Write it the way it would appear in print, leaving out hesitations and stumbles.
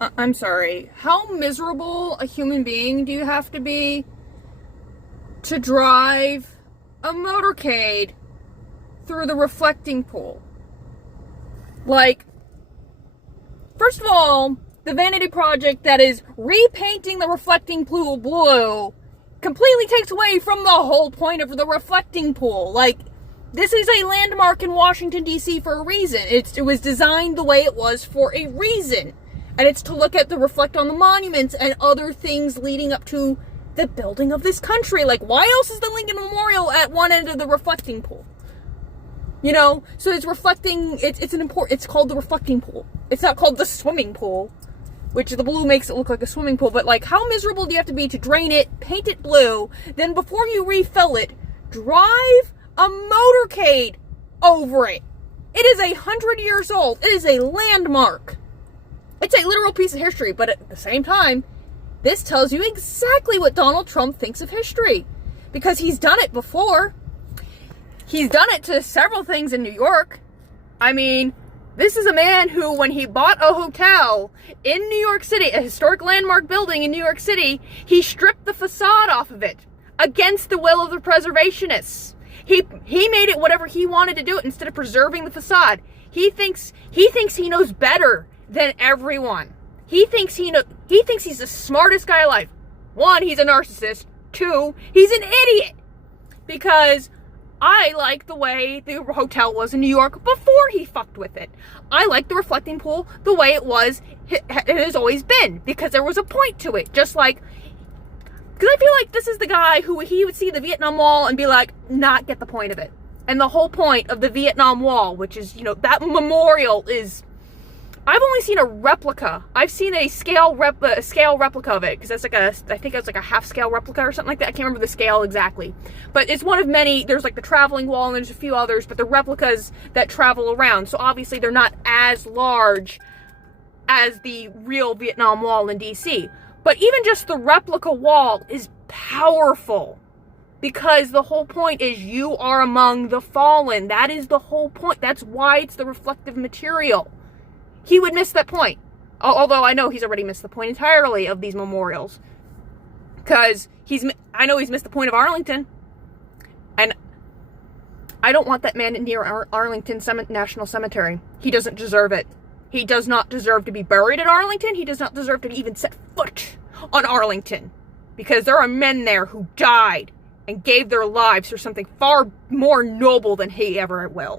I'm sorry. How miserable a human being do you have to be to drive a motorcade through the reflecting pool? Like, first of all, the vanity project that is repainting the reflecting pool blue completely takes away from the whole point of the reflecting pool. Like, this is a landmark in Washington, D.C. for a reason. It was designed the way it was for a reason. And it's to look at the reflect on the monuments and other things leading up to the building of this country. Like, why else is the Lincoln Memorial at one end of the reflecting pool? You know, so it's reflecting, it's called the reflecting pool. It's not called the swimming pool, which the blue makes it look like a swimming pool. But like, how miserable do you have to be to drain it, paint it blue, then before you refill it, drive a motorcade over it? It is 100 years old. It is a landmark. It's a literal piece of history, but at the same time, this tells you exactly what Donald Trump thinks of history. Because he's done it before. He's done it to several things in New York. I mean, this is a man who, when he bought a hotel in New York City, a historic landmark building in New York City, he stripped the facade off of it against the will of the preservationists. He made it whatever he wanted to do it instead of preserving the facade. He thinks he knows better than everyone. He thinks he's the smartest guy alive. One, he's a narcissist. Two, he's an idiot. Because I like the way the hotel was in New York before he fucked with it. I like the reflecting pool the way it has always been, because there was a point to it. Just like, because I feel like this is the guy who he would see the Vietnam Wall and be like, not get the point of it. And the whole point of the Vietnam Wall, which is, you know, that memorial is, I've only seen a replica. I've seen a scale replica of it, because that's like I think it's like a half-scale replica or something like that. I can't remember the scale exactly. But it's one of many. There's like the traveling wall, and there's a few others, but the replicas that travel around. So obviously they're not as large as the real Vietnam Wall in D.C. But even just the replica wall is powerful, because the whole point is you are among the fallen. That is the whole point. That's why it's the reflective material. He would miss that point. Although I know he's already missed the point entirely of these memorials. Because I know he's missed the point of Arlington. And I don't want that man near Arlington National Cemetery. He doesn't deserve it. He does not deserve to be buried at Arlington. He does not deserve to even set foot on Arlington. Because there are men there who died and gave their lives for something far more noble than he ever will.